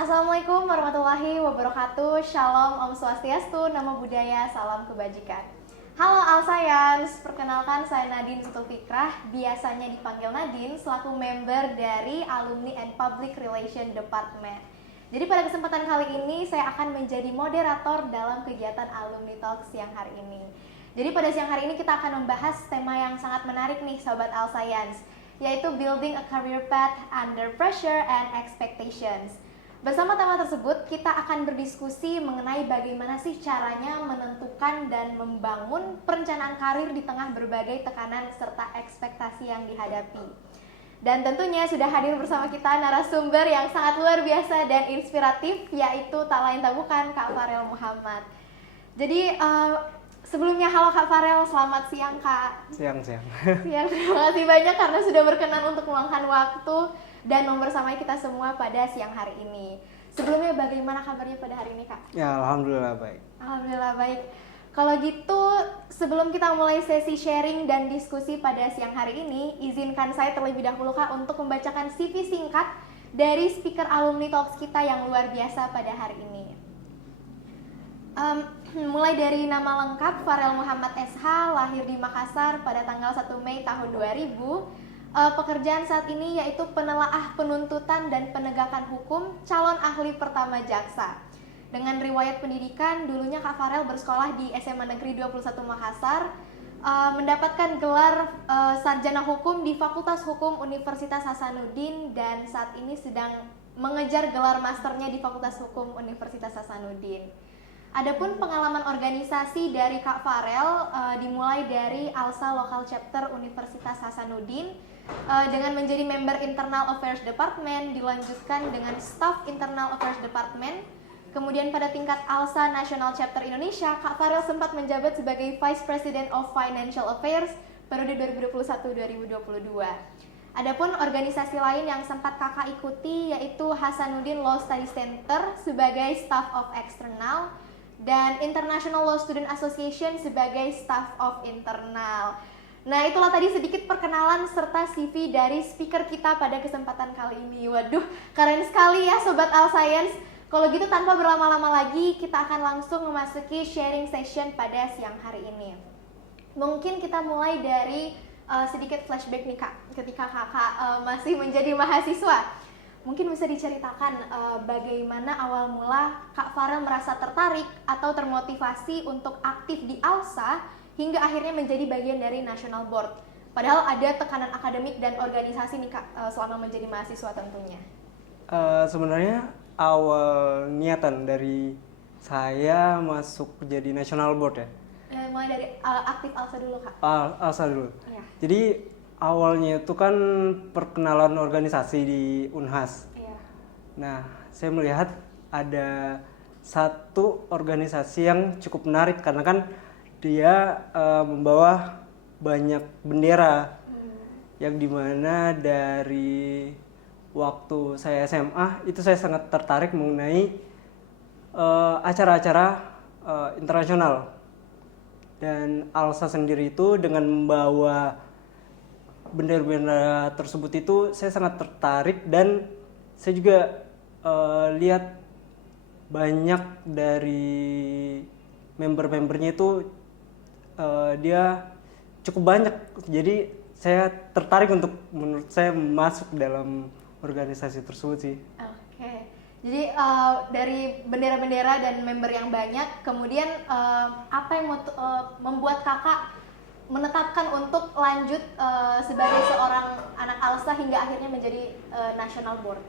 Assalamualaikum warahmatullahi wabarakatuh. Shalom, Om Swastiastu, Namo Buddhaya, salam kebajikan. Halo Al Science, perkenalkan saya Nadine Zulfikrah, biasanya dipanggil Nadine, selaku member dari Alumni and Public Relation Department. Jadi pada kesempatan kali ini saya akan menjadi moderator dalam kegiatan Alumni Talk siang hari ini. Jadi pada siang hari ini kita akan membahas tema yang sangat menarik nih Sobat Al Science, yaitu Building a Career Path Under Pressure and Expectations. Bersama tema tersebut, kita akan berdiskusi mengenai bagaimana sih caranya menentukan dan membangun perencanaan karir di tengah berbagai tekanan serta ekspektasi yang dihadapi. Dan tentunya sudah hadir bersama kita narasumber yang sangat luar biasa dan inspiratif, yaitu tak lain tak bukan Kak Farel Muhammad. Jadi sebelumnya halo Kak Farel, selamat siang Kak. Siang. Siang, terima kasih banyak karena sudah berkenan untuk meluangkan waktu dan membersamai kita semua pada siang hari ini. Sebelumnya bagaimana kabarnya pada hari ini Kak? Ya, alhamdulillah baik. Alhamdulillah baik. Kalau gitu, sebelum kita mulai sesi sharing dan diskusi pada siang hari ini, izinkan saya terlebih dahulu Kak untuk membacakan CV singkat dari speaker Alumni Talks kita yang luar biasa pada hari ini. Mulai dari nama lengkap Farel Muhammad SH, lahir di Makassar pada tanggal 1 Mei tahun 2000. Pekerjaan saat ini yaitu penelaah penuntutan dan penegakan hukum calon ahli pertama jaksa. Dengan riwayat pendidikan, dulunya Kak Farel bersekolah di SMA Negeri 21 Makassar, mendapatkan gelar sarjana hukum di Fakultas Hukum Universitas Hasanuddin, dan saat ini sedang mengejar gelar masternya di Fakultas Hukum Universitas Hasanuddin. Adapun pengalaman organisasi dari Kak Farel dimulai dari ALSA Local Chapter Universitas Hasanuddin dengan menjadi member Internal Affairs Department, dilanjutkan dengan Staff Internal Affairs Department. Kemudian pada tingkat ALSA National Chapter Indonesia, Kak Farel sempat menjabat sebagai Vice President of Financial Affairs periode 2021-2022. Adapun organisasi lain yang sempat Kakak ikuti yaitu Hasanuddin Law Study Center sebagai Staff of External dan International Law Student Association sebagai Staff of Internal. Nah, itulah tadi sedikit perkenalan serta CV dari speaker kita pada kesempatan kali ini. Waduh, keren sekali ya Sobat Al Science. Kalau gitu tanpa berlama-lama lagi, kita akan langsung memasuki sharing session pada siang hari ini. Mungkin kita mulai dari sedikit flashback nih Kak, ketika Kakak masih menjadi mahasiswa. Mungkin bisa diceritakan bagaimana awal mula Kak Farel merasa tertarik atau termotivasi untuk aktif di ALSA hingga akhirnya menjadi bagian dari National Board. Padahal ada tekanan akademik dan organisasi nih Kak selama menjadi mahasiswa tentunya. Sebenarnya awal niatan dari saya masuk jadi National Board ya. Mulai dari aktif ALSA dulu Kak. ALSA dulu. Iya. Jadi awalnya itu kan perkenalan organisasi di Unhas. Iya. Nah, saya melihat ada satu organisasi yang cukup menarik karena kan dia membawa banyak bendera yang dimana dari waktu saya SMA itu saya sangat tertarik mengenai acara-acara internasional, dan ALSA sendiri itu dengan membawa bendera-bendera tersebut itu saya sangat tertarik, dan saya juga lihat banyak dari member-membernya itu dia cukup banyak, jadi saya tertarik untuk menurut saya masuk dalam organisasi tersebut sih. Oke. Jadi dari bendera-bendera dan member yang banyak, kemudian apa yang membuat Kakak menetapkan untuk lanjut sebagai seorang anak ALSA hingga akhirnya menjadi National Board?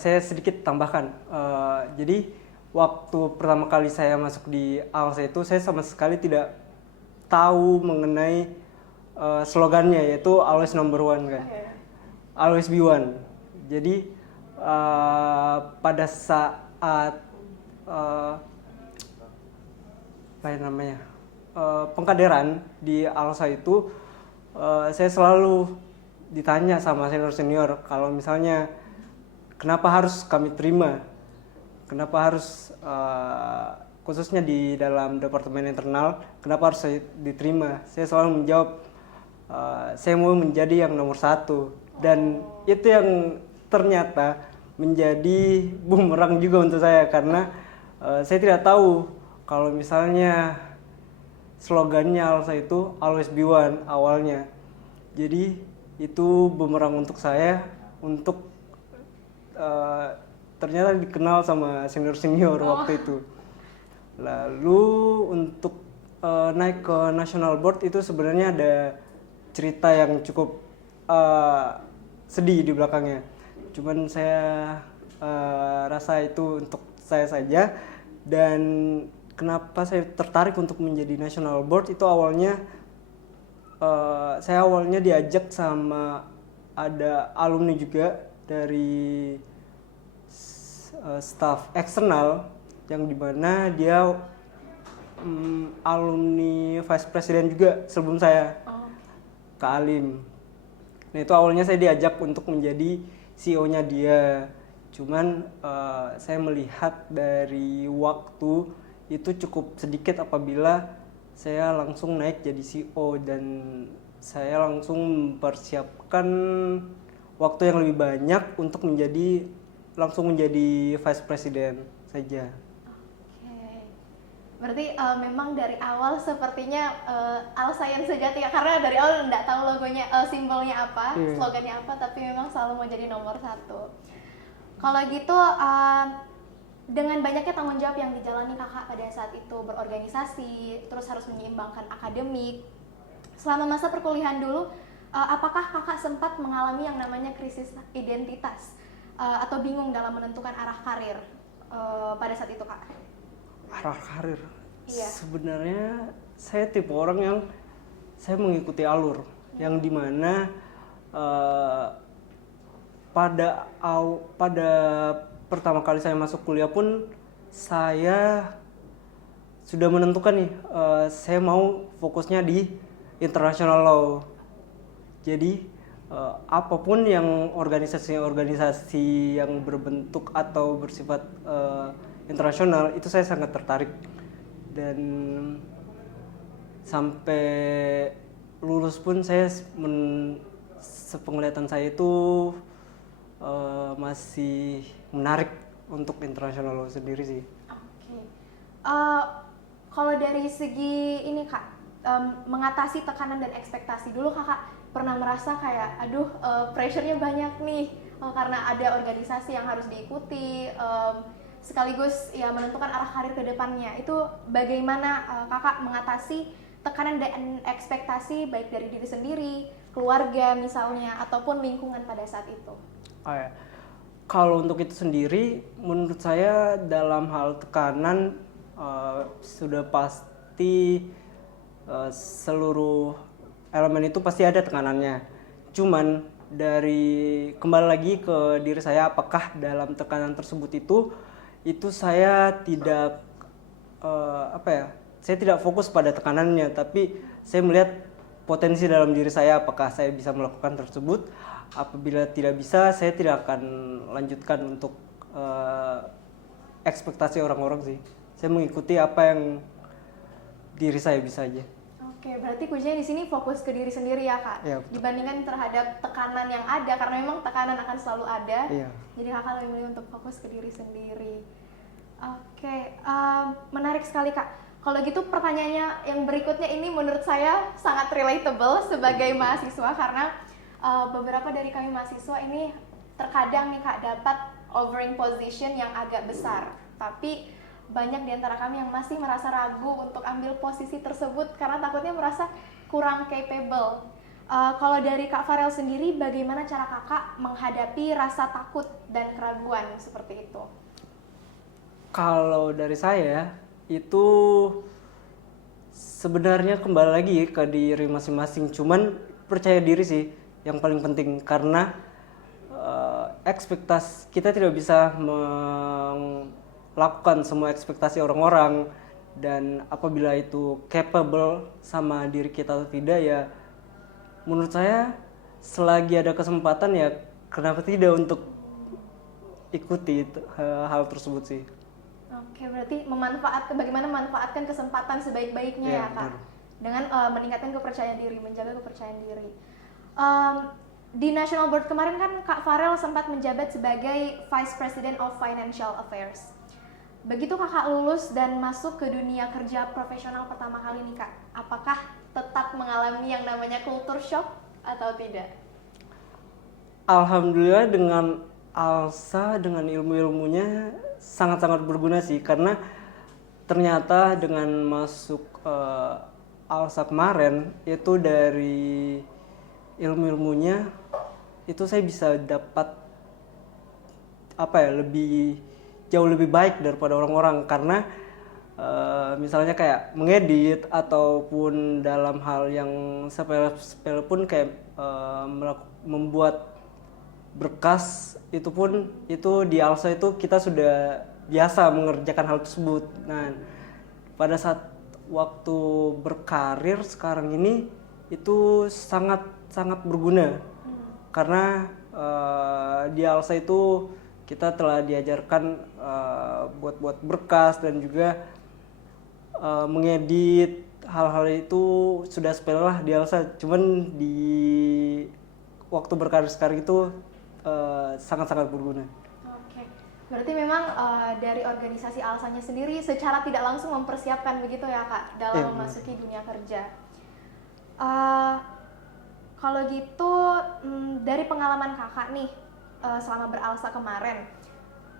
Saya sedikit tambahkan. Jadi waktu pertama kali saya masuk di ALSA itu saya sama sekali tidak tahu mengenai slogannya, yaitu Always Number One kan. Okay. Always Be One. Jadi pada saat pengkaderan di ALSA itu saya selalu ditanya sama senior-senior kalau misalnya kenapa harus kami terima, kenapa harus khususnya di dalam departemen internal, kenapa harus saya diterima? Saya selalu menjawab, saya mau menjadi yang nomor satu, dan itu yang ternyata menjadi bumerang juga untuk saya, karena saya tidak tahu kalau misalnya slogannya Alsa itu always be one awalnya. Jadi itu bumerang untuk saya, untuk ternyata dikenal sama senior waktu itu. Lalu untuk naik ke national board itu sebenarnya ada cerita yang cukup sedih di belakangnya. Cuman saya rasa itu untuk saya saja. Dan kenapa saya tertarik untuk menjadi national board itu awalnya saya awalnya diajak sama ada alumni juga dari staff eksternal, yang dimana dia alumni vice president juga sebelum saya, Kak Alim. Nah itu awalnya saya diajak untuk menjadi CEO-nya dia. Cuman saya melihat dari waktu itu cukup sedikit apabila saya langsung naik jadi CEO, dan saya langsung mempersiapkan waktu yang lebih banyak untuk langsung menjadi vice president saja. Oke. Berarti memang dari awal sepertinya Alsa yang sejati ya, karena dari awal nggak tahu logonya, simbolnya apa, slogannya apa, tapi memang selalu mau jadi nomor satu. Kalau gitu, dengan banyaknya tanggung jawab yang dijalani kakak pada saat itu, berorganisasi, terus harus menyeimbangkan akademik, selama masa perkuliahan dulu, apakah kakak sempat mengalami yang namanya krisis identitas atau bingung dalam menentukan arah karir pada saat itu kak? Arah karir? Iya. Sebenarnya saya tipe orang yang saya mengikuti alur, yang dimana pada pertama kali saya masuk kuliah pun saya sudah menentukan nih, saya mau fokusnya di international law. Jadi apapun yang organisasi yang berbentuk atau bersifat internasional itu saya sangat tertarik, dan sampai lulus pun saya sepenglihatan saya itu masih menarik untuk international law sendiri sih. Oke. Kalau dari segi ini kak, mengatasi tekanan dan ekspektasi dulu kakak pernah merasa kayak aduh pressure-nya banyak nih karena ada organisasi yang harus diikuti, sekaligus ya menentukan arah karir ke depannya. Itu bagaimana kakak mengatasi tekanan dan ekspektasi baik dari diri sendiri, keluarga misalnya, ataupun lingkungan pada saat itu? Kalau untuk itu sendiri, menurut saya dalam hal tekanan sudah pasti seluruh elemen itu pasti ada tekanannya. Cuman kembali lagi ke diri saya, apakah dalam tekanan tersebut itu saya tidak saya tidak fokus pada tekanannya, tapi saya melihat potensi dalam diri saya, apakah saya bisa melakukan tersebut. Apabila tidak bisa, saya tidak akan lanjutkan untuk ekspektasi orang-orang sih. Saya mengikuti apa yang diri saya bisa aja. Oke, berarti kuncinya di sini fokus ke diri sendiri ya kak, ya, dibandingkan terhadap tekanan yang ada, karena memang tekanan akan selalu ada. Ya. Jadi kakak lebih memilih untuk fokus ke diri sendiri. Oke, menarik sekali kak. Kalau gitu pertanyaannya yang berikutnya ini menurut saya sangat relatable sebagai mahasiswa, karena beberapa dari kami mahasiswa ini terkadang nih kak dapat overing position yang agak besar, tapi banyak di antara kami yang masih merasa ragu untuk ambil posisi tersebut karena takutnya merasa kurang capable. Kalau dari Kak Farel sendiri, bagaimana cara kakak menghadapi rasa takut dan keraguan seperti itu? Kalau dari saya itu sebenarnya kembali lagi ke diri masing-masing. Cuman percaya diri sih yang paling penting, karena ekspektasi kita tidak bisa lakukan semua ekspektasi orang-orang, dan apabila itu capable sama diri kita atau tidak, ya menurut saya selagi ada kesempatan ya kenapa tidak untuk ikuti hal tersebut sih. Oke, berarti bagaimana memanfaatkan kesempatan sebaik-baiknya Iya, ya Kak, benar. dengan meningkatkan kepercayaan diri, menjaga kepercayaan diri. Em, di National Board kemarin kan Kak Farel sempat menjabat sebagai Vice President of Financial Affairs. Begitu Kakak lulus dan masuk ke dunia kerja profesional pertama kali nih Kak, apakah tetap mengalami yang namanya culture shock atau tidak? Alhamdulillah dengan Alsa dengan ilmu-ilmunya sangat-sangat berguna sih, karena ternyata dengan masuk Alsa kemarin itu dari ilmu-ilmunya itu saya bisa dapat apa ya, jauh lebih baik daripada orang-orang, karena misalnya kayak mengedit ataupun dalam hal yang sepele pun kayak membuat berkas itu pun itu di Alsa itu kita sudah biasa mengerjakan hal tersebut. Nah, pada saat waktu berkarir sekarang ini itu sangat sangat berguna karena di Alsa itu kita telah diajarkan buat berkas dan juga mengedit. Hal-hal itu sudah sepele lah di Alsa, cuman di waktu berkarir sekarang itu sangat-sangat berguna. Oke, berarti memang dari organisasi Alsanya sendiri secara tidak langsung mempersiapkan begitu ya Kak dalam memasuki dunia kerja. Kalau gitu dari pengalaman Kakak nih selama beralsa kemarin,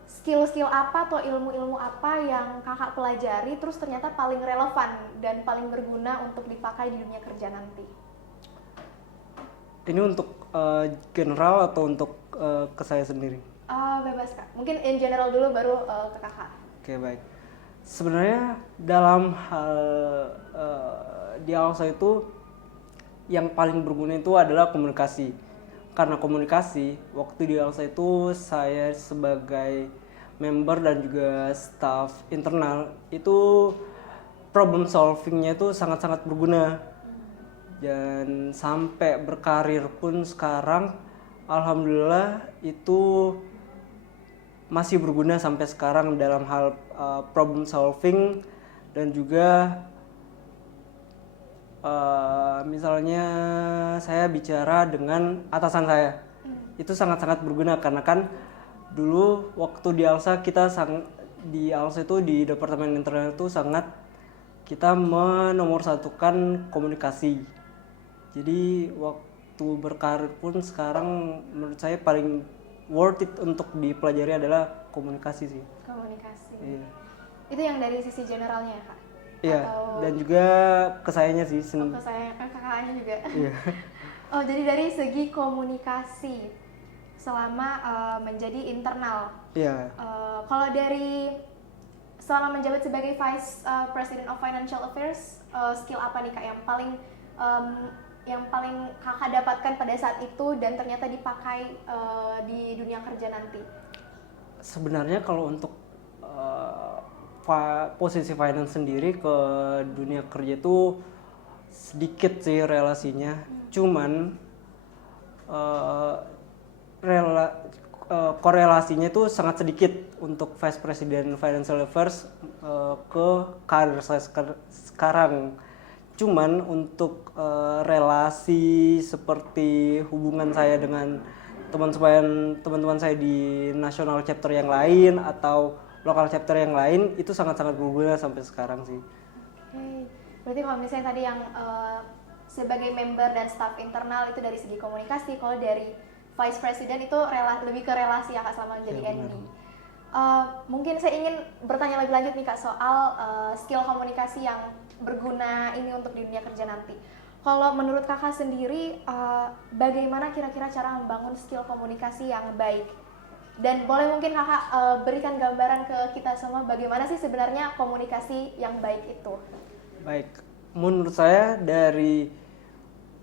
skill-skill apa atau ilmu-ilmu apa yang Kakak pelajari terus ternyata paling relevan dan paling berguna untuk dipakai di dunia kerja nanti? Ini untuk general atau untuk ke saya sendiri? Bebas Kak, mungkin in general dulu baru ke Kakak. Oke, baik. Sebenarnya dalam hal di Alsa itu yang paling berguna itu adalah komunikasi. Karena komunikasi, waktu di Alsa itu saya sebagai member dan juga staff internal itu problem solvingnya itu sangat-sangat berguna. Dan sampai berkarir pun sekarang alhamdulillah itu masih berguna sampai sekarang dalam hal problem solving dan juga misalnya saya bicara dengan atasan saya itu sangat-sangat berguna karena kan dulu waktu di Alsa di Alsa itu di departemen internal itu sangat kita menomorsatukan komunikasi. Jadi waktu berkarir pun sekarang menurut saya paling worth it untuk dipelajari adalah komunikasi sih. Komunikasi. Iya. Itu yang dari sisi generalnya ya Kak? Iya, dan juga ke sayanya sih. Ke saya, kakaknya juga. Iya. Oh, jadi dari segi komunikasi selama menjadi internal. Iya. Kalau dari selama menjabat sebagai Vice President of Financial Affairs, skill apa nih Kak yang paling Kakak dapatkan pada saat itu dan ternyata dipakai di dunia kerja nanti? Sebenarnya kalau untuk posisi finance sendiri ke dunia kerja itu sedikit sih relasinya. Cuman korelasinya itu sangat sedikit untuk Vice President Financial Affairs ke karir saya sekarang. Cuman untuk relasi seperti hubungan saya dengan teman-teman saya di national chapter yang lain atau lokal chapter yang lain itu sangat-sangat berguna sampai sekarang sih. Oke, berarti kalau misalnya tadi yang sebagai member dan staff internal itu dari segi komunikasi, kalau dari Vice President itu lebih ke relasi ya Kak selama menjadi MD. Mungkin saya ingin bertanya lebih lanjut nih Kak soal skill komunikasi yang berguna ini untuk di dunia kerja nanti. Kalau menurut Kakak sendiri, bagaimana kira-kira cara membangun skill komunikasi yang baik? Dan boleh mungkin Kakak berikan gambaran ke kita semua bagaimana sih sebenarnya komunikasi yang baik itu? Baik, menurut saya dari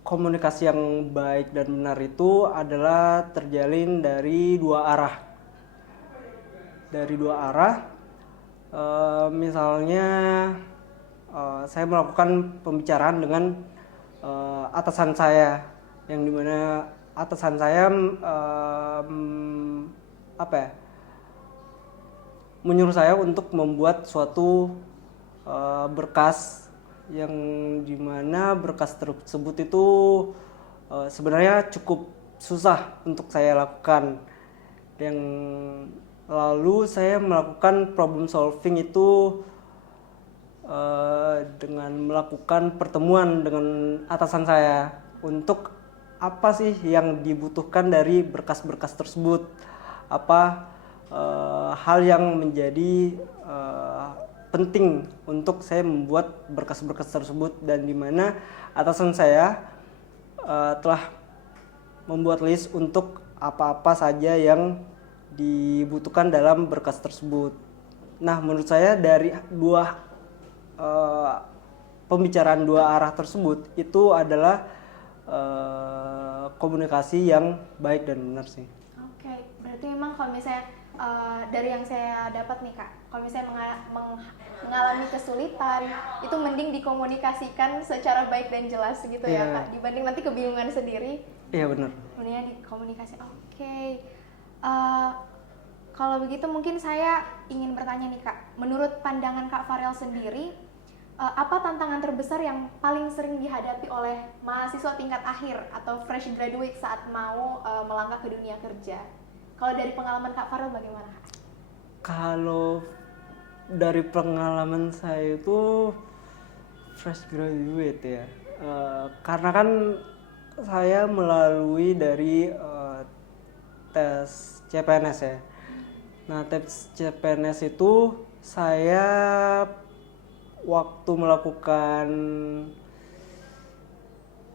komunikasi yang baik dan benar itu adalah terjalin dari dua arah. Dari dua arah, misalnya saya melakukan pembicaraan dengan atasan saya, yang dimana atasan saya menyuruh saya untuk membuat suatu berkas yang dimana berkas tersebut itu sebenarnya cukup susah untuk saya lakukan. Yang lalu saya melakukan problem solving itu dengan melakukan pertemuan dengan atasan saya untuk apa sih yang dibutuhkan dari berkas-berkas tersebut, apa hal yang menjadi penting untuk saya membuat berkas-berkas tersebut, dan di mana atasan saya telah membuat list untuk apa-apa saja yang dibutuhkan dalam berkas tersebut. Nah, menurut saya dari pembicaraan dua arah tersebut itu adalah komunikasi yang baik dan benar sih. Oke, berarti memang kalau misalnya dari yang saya dapat nih Kak, kalau misalnya mengalami kesulitan, itu mending dikomunikasikan secara baik dan jelas gitu ya Kak, dibanding nanti kebingungan sendiri. Iya benar. Mendingan dikomunikasi. Oke. Kalau begitu mungkin saya ingin bertanya nih Kak, menurut pandangan Kak Farel sendiri, apa tantangan terbesar yang paling sering dihadapi oleh mahasiswa tingkat akhir atau fresh graduate saat mau melangkah ke dunia kerja? Kalau dari pengalaman Kak Farel bagaimana Kak? Kalau dari pengalaman saya itu fresh graduate ya, karena kan saya melalui dari tes CPNS ya. Nah, tes CPNS itu saya waktu melakukan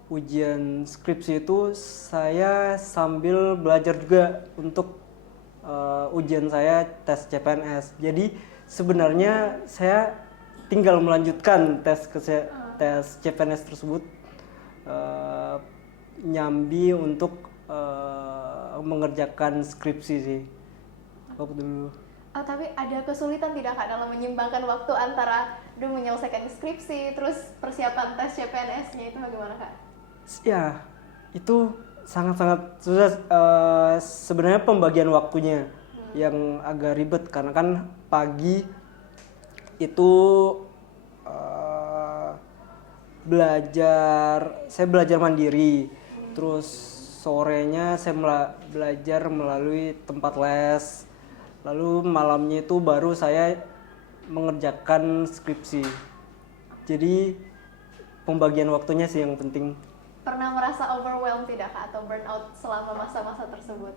ujian skripsi itu saya sambil belajar juga untuk ujian saya tes CPNS. Jadi sebenarnya saya tinggal melanjutkan tes CPNS tersebut, nyambi untuk mengerjakan skripsi sih waktu dulu. Tapi ada kesulitan tidak Kak dalam menyimbangkan waktu antara menyelesaikan skripsi terus persiapan tes CPNS-nya, itu bagaimana Kak? Ya, itu sangat-sangat susah. Sebenarnya pembagian waktunya yang agak ribet, karena kan pagi itu saya belajar mandiri, terus sorenya saya belajar melalui tempat les, lalu malamnya itu baru saya mengerjakan skripsi. Jadi pembagian waktunya sih yang penting. Pernah merasa overwhelmed tidak Kak atau burnout selama masa-masa tersebut?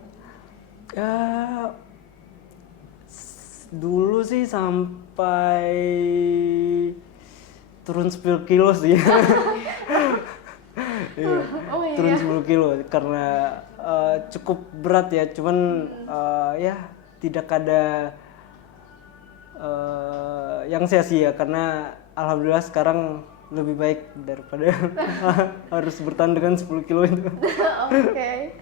Ya, dulu sih sampai turun 10 kilo sih. Turun 10 kilo karena cukup berat ya, cuman ya tidak ada yang sia-sia, karena alhamdulillah sekarang lebih baik daripada harus bertahan dengan 10 kilo itu. Oke.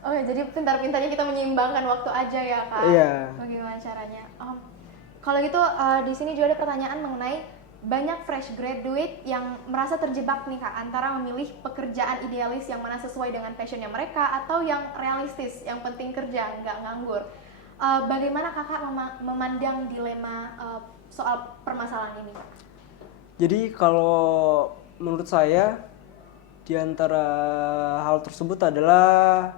Oh, jadi pintar-pintarnya kita menyeimbangkan waktu aja ya Kak. Iya. Bagaimana caranya? Kalau gitu di sini juga ada pertanyaan mengenai banyak fresh graduate yang merasa terjebak nih Kak antara memilih pekerjaan idealis yang mana sesuai dengan passionnya mereka atau yang realistis, yang penting kerja, nggak nganggur. Bagaimana Kakak memandang dilema soal permasalahan ini Kak? Jadi kalau menurut saya di antara hal tersebut adalah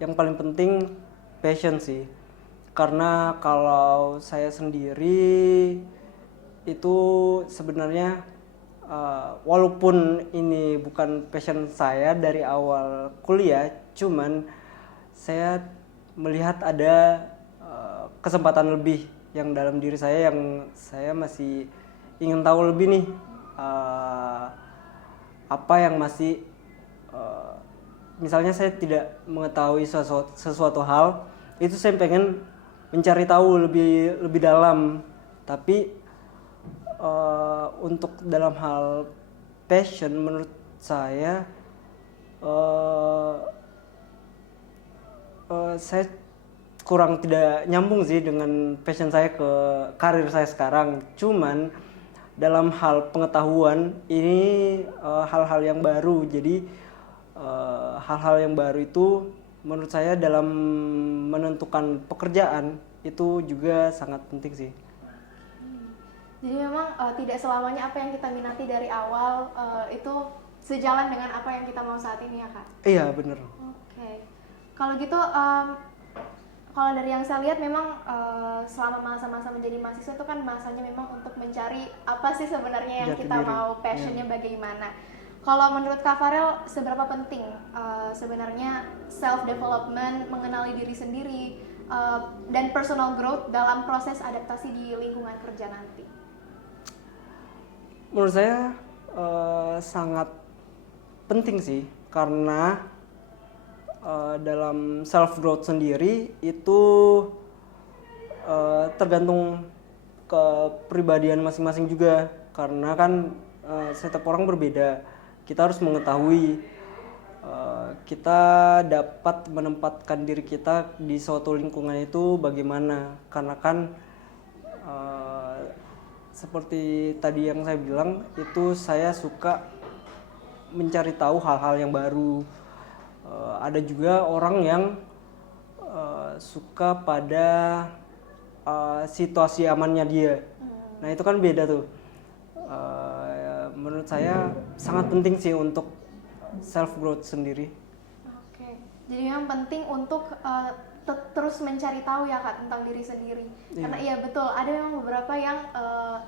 yang paling penting passion sih. Karena kalau saya sendiri itu sebenarnya walaupun ini bukan passion saya dari awal kuliah, cuman saya melihat ada kesempatan lebih yang dalam diri saya, yang saya masih ingin tahu lebih nih, apa yang masih misalnya saya tidak mengetahui sesuatu hal, itu saya pengen mencari tahu lebih dalam. Tapi untuk dalam hal passion menurut saya saya kurang tidak nyambung sih dengan passion saya ke karir saya sekarang. Cuman dalam hal pengetahuan ini hal-hal yang baru. Jadi hal-hal yang baru itu menurut saya dalam menentukan pekerjaan itu juga sangat penting sih. Jadi memang tidak selamanya apa yang kita minati dari awal itu sejalan dengan apa yang kita mau saat ini ya Kak? Iya bener. Oke. Kalau gitu kalau dari yang saya lihat memang selama masa-masa menjadi mahasiswa itu kan masanya memang untuk mencari apa sih sebenarnya yang Jati kita diri. mau, passionnya bagaimana. Kalau menurut Kak Farel seberapa penting sebenarnya self development, mengenali diri sendiri dan personal growth dalam proses adaptasi di lingkungan kerja nanti? Menurut saya sangat penting sih, karena dalam self growth sendiri itu tergantung kepribadian masing-masing juga, karena kan setiap orang berbeda. Kita harus mengetahui kita dapat menempatkan diri kita di suatu lingkungan itu bagaimana, karena kan seperti tadi yang saya bilang itu saya suka mencari tahu hal-hal yang baru. Ada juga orang yang suka pada situasi amannya dia. Nah itu kan beda tuh. Menurut saya sangat penting sih untuk self growth sendiri. Oke. Jadi memang penting untuk terus mencari tahu ya Kak tentang diri sendiri. Karena iya betul, ada memang beberapa yang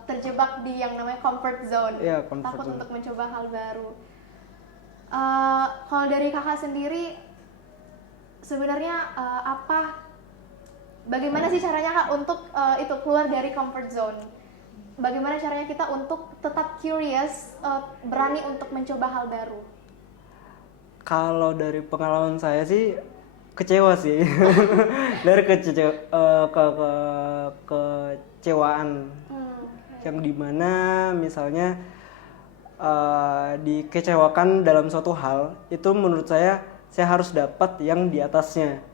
terjebak di yang namanya comfort zone. Iya, comfort takut zone. untuk mencoba hal baru. Kalau dari Kakak sendiri sebenarnya bagaimana sih caranya Kak untuk itu keluar dari comfort zone? Bagaimana caranya kita untuk tetap curious, berani untuk mencoba hal baru? Kalau dari pengalaman saya sih kecewa sih. Dari kecewaan yang dimana misalnya dikecewakan dalam suatu hal, itu menurut saya harus dapat yang di atasnya.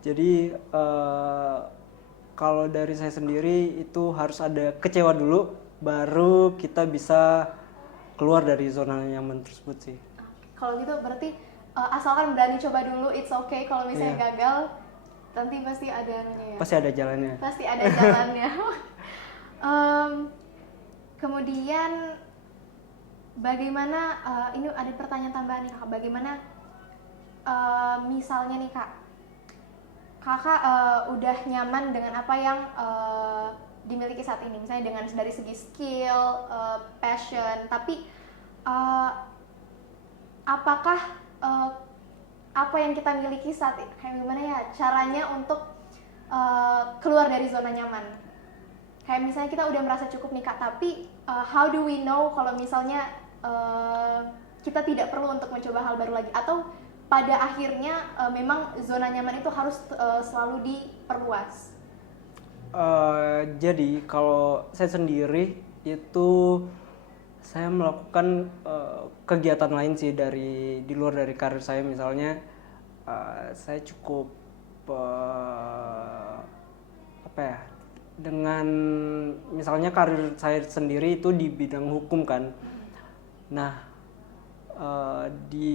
Jadi kalau dari saya sendiri itu harus ada kecewa dulu, baru kita bisa keluar dari zona nyaman tersebut sih. Kalau gitu berarti asalkan berani coba dulu, it's okay. Kalau misalnya gagal, nanti pasti ada anunya ya. Pasti ada jalannya. Pasti ada jalannya. Kemudian bagaimana ini ada pertanyaan tambahan nih Kak. Bagaimana misalnya nih Kakak udah nyaman dengan apa yang dimiliki saat ini, misalnya dengan dari segi skill, passion, tapi apakah apa yang kita miliki saat ini, kayak gimana ya caranya untuk keluar dari zona nyaman? Kayak misalnya kita udah merasa cukup nih Kak, tapi how do we know kalau misalnya kita tidak perlu untuk mencoba hal baru lagi, atau pada akhirnya memang zona nyaman itu harus selalu diperluas? Jadi kalau saya sendiri itu saya melakukan kegiatan lain sih di luar dari karir saya. Misalnya saya cukup dengan misalnya karir saya sendiri itu di bidang hukum kan. Nah di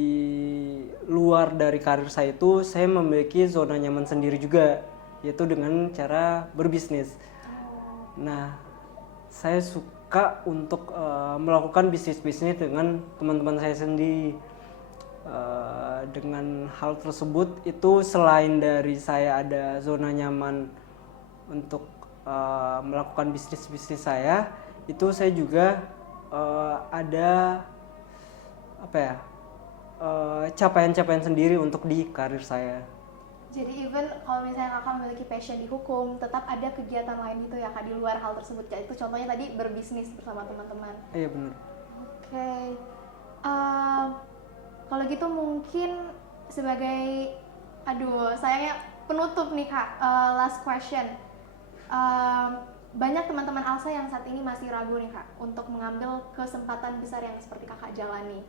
luar dari karir saya itu saya memiliki zona nyaman sendiri juga, yaitu dengan cara berbisnis. Nah saya suka untuk melakukan bisnis dengan teman-teman saya sendiri. Dengan hal tersebut itu selain dari saya ada zona nyaman untuk melakukan bisnis saya, itu saya juga ada capaian-capaian sendiri untuk di karir saya. Jadi even kalau misalnya Kakak memiliki passion di hukum, tetap ada kegiatan lain gitu ya Kak di luar hal tersebut. Itu contohnya tadi berbisnis bersama teman-teman. Iya benar. Oke. Kalau gitu mungkin sebagai sayangnya penutup nih Kak, last question. Banyak teman-teman ALSA yang saat ini masih ragu nih Kak untuk mengambil kesempatan besar yang seperti Kakak jalani.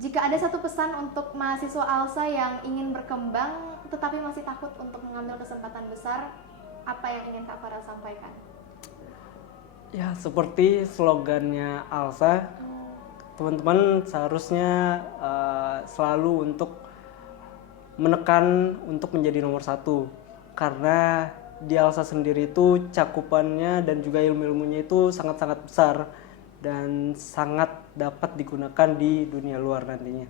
Jika ada satu pesan untuk mahasiswa ALSA yang ingin berkembang tetapi masih takut untuk mengambil kesempatan besar, apa yang ingin Kak Farel sampaikan? Ya seperti slogannya ALSA, teman-teman seharusnya selalu untuk menekan untuk menjadi nomor satu, karena di Alsa sendiri itu cakupannya dan juga ilmu-ilmunya itu sangat-sangat besar dan sangat dapat digunakan di dunia luar nantinya.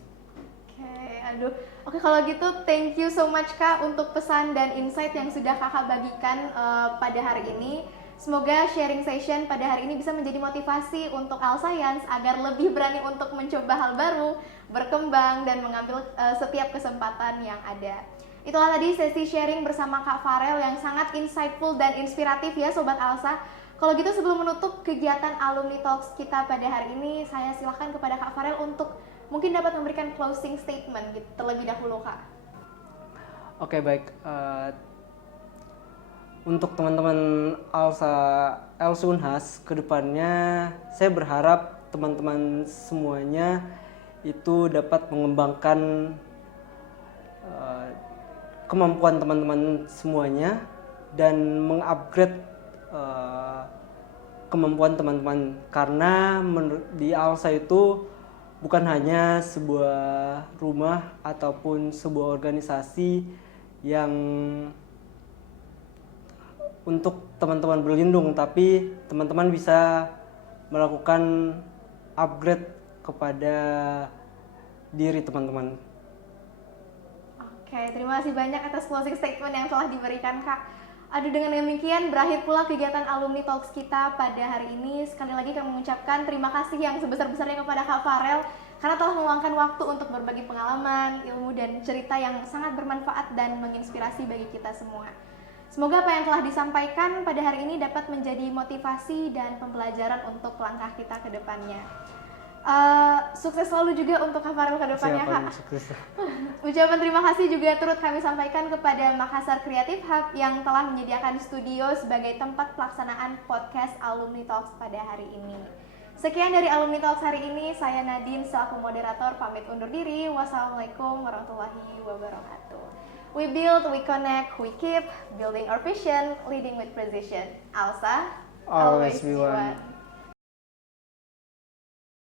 Aduh. Oke, kalau gitu thank you so much Kak untuk pesan dan insight yang sudah Kakak bagikan pada hari ini. Semoga sharing session pada hari ini bisa menjadi motivasi untuk Alscience agar lebih berani untuk mencoba hal baru, berkembang dan mengambil setiap kesempatan yang ada. Itulah tadi sesi sharing bersama Kak Farel yang sangat insightful dan inspiratif ya Sobat Alsa. Kalau gitu sebelum menutup kegiatan Alumni Talks kita pada hari ini, saya silahkan kepada Kak Farel untuk mungkin dapat memberikan closing statement gitu, terlebih dahulu Kak. Oke, baik. Untuk teman-teman Alsa Unhas kedepannya, saya berharap teman-teman semuanya itu dapat mengembangkan kemampuan teman-teman semuanya dan mengupgrade kemampuan teman-teman, karena di Alsa itu bukan hanya sebuah rumah ataupun sebuah organisasi yang untuk teman-teman berlindung, tapi teman-teman bisa melakukan upgrade kepada diri teman-teman. Oke, terima kasih banyak atas closing statement yang telah diberikan Kak. Aduh, dengan demikian berakhir pula kegiatan Alumni Talks kita pada hari ini. Sekali lagi kami mengucapkan terima kasih yang sebesar-besarnya kepada Kak Farel karena telah meluangkan waktu untuk berbagi pengalaman, ilmu, dan cerita yang sangat bermanfaat dan menginspirasi bagi kita semua. Semoga apa yang telah disampaikan pada hari ini dapat menjadi motivasi dan pembelajaran untuk langkah kita ke depannya. Sukses selalu juga untuk Kak Farel ke depannya Kak. Ucapan terima kasih juga turut kami sampaikan kepada Makassar Creative Hub yang telah menyediakan studio sebagai tempat pelaksanaan podcast Alumni Talks pada hari ini. Sekian dari Alumni Talks hari ini, saya Nadine selaku moderator pamit undur diri. Wassalamualaikum warahmatullahi wabarakatuh. We build, we connect, we keep building our vision, leading with precision. Alsa, always be one.